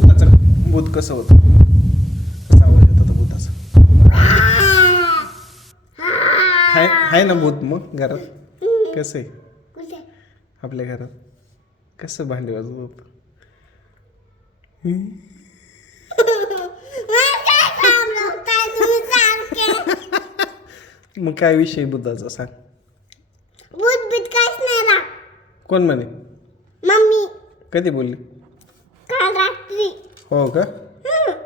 भूताचं भूत कसं होतं? कसा आवाज येत होता भूताचा. हाय हाय ना भूत मग घरात? कसं आहे? आपल्या घरात? कसं भांडी वाजवत? होतं मग काय विषय भूताचा सांग. भूत बीत काहीच नाही ना कोण म्हणे? मम्मी. कधी बोलली? हो का.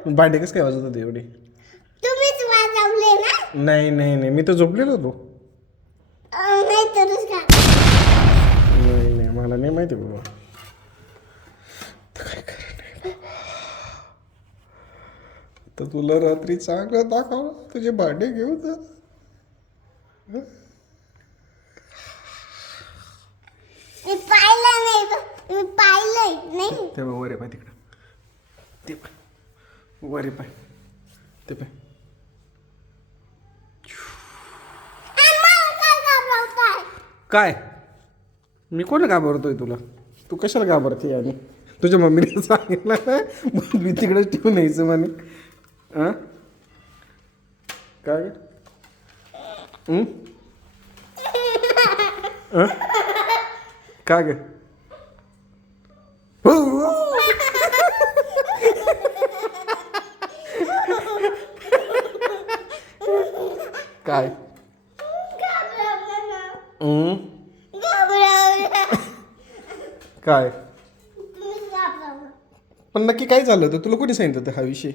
भांडे कसं काय वाजवत होते एवढे? तुम्हीच वाजवले ना? नाही नाही नाही. मी तर झोपलेलो होतो. अं, नाही तरच का नाही नाही. मला नाही माहिती बाबा. तर काय खरं नाही बाबा. तर तुला रात्री चांगलं दाखवलं. तुझे भांडे घेऊन जा. मी पाहिलं नाही ब- मी पाहिलंय. नाही. ते आहे पाय तिकडं. ते पाय वर पाय ते पाय काय? मी कोण घाबरतोय तुला? तू कशाला घाबरते आणि? तुझ्या मम्मीने सांगितलं ना मग मी तिकडेच ठेवून यायचं म्हणे. हां काय हं? काय ग? काय. काय. पण नक्की काय झालं होतं? तुला कोणी सांगितलं होतं हा विषय?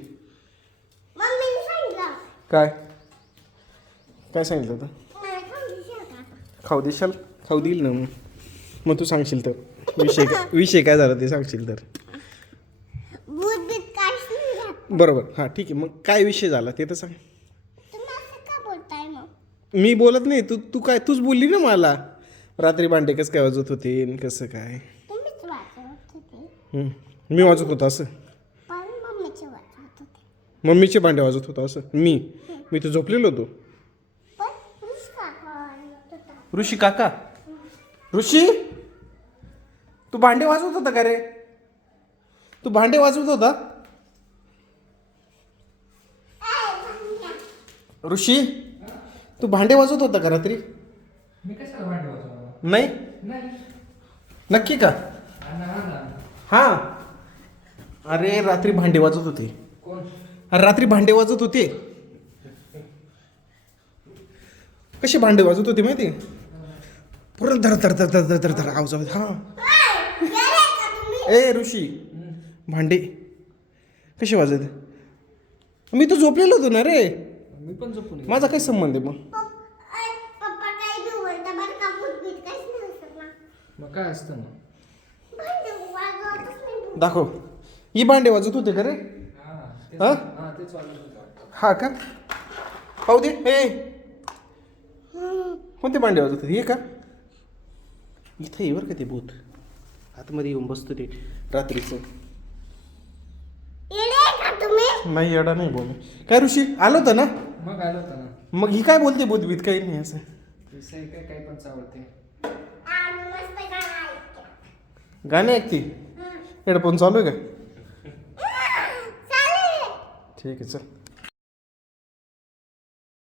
काय? काय सांगितलं होतं? खाऊ देशील? खाऊ देईल ना मग. मग तू सांगशील तर. विषय काय विषय काय झाला ते सांगशील तर. बरोबर. हां ठीक आहे. मग काय विषय झाला ते तर सांग तुम्ही असं का बोलताय मग मी बोलत नाही तू तू काय तूच बोलली ना मला. रात्री भांडे कसं काय वाजवत होते आणि कसं काय? तुम्हीच वाजवत होते. हं. मी वाजवत होतो असं. पण मम्मीचे वाजवत होते. मम्मीचे भांडे वाजवत होतो असं. मी? मी तर झोपलेलो होतो. पण पुरुष काका वाजवत होता. ऋषी काका? ऋषी? तू भांडे वाजवत होता का रे? तू भांडे वाजवत होता? ऋषी? तू भांडे वाजवत होता का रात्री? मी कशाला भांडे वाजवणार? नाही? नाही. नक्की का? हा हा ना. हा. अरे रात्री भांडे वाजत होते. कोण? अरे रात्री भांडे वाजत होते. कसे भांडे वाजत होते माहिती? पूर्ण धर धर धर धर धर धर धर. आवाज आवाज. हा. ए ऋषी. भांडे. कसे वाजत मी तर झोपलेलो होतो ना रे. मी पण येईन. माझा काय संबंध आहे मग? पप्पा काही बी बोलता बरं का भूत बीत काहीच नाही असत ना मग काय असतं मग? भांडे वाजवतच नाही भूत. दाखव. ही भांडे वाजत होते का रे? हा तेच हा? हा तेच वाजत होतं. हा का? पाहू दे. ए कोणते भांडे वाजत होते? हे का? इथं ये बरं का ते भूत. आतमध्ये येऊन बसतो ते रात्रीचं. येडे आहे का तुम्ही? नाही येडा नाही बोल काय ऋषी आलं होतं ना? मग आलं होतं ना. मग ही काय बोलते भूत बीत काही नाही असं. सही काय काय पण चावडते आम्ही मस्त गाणं ऐकतो. गाणे ऐकते हेडफोन चालू आहे का? चालेल ठीक आहे चल.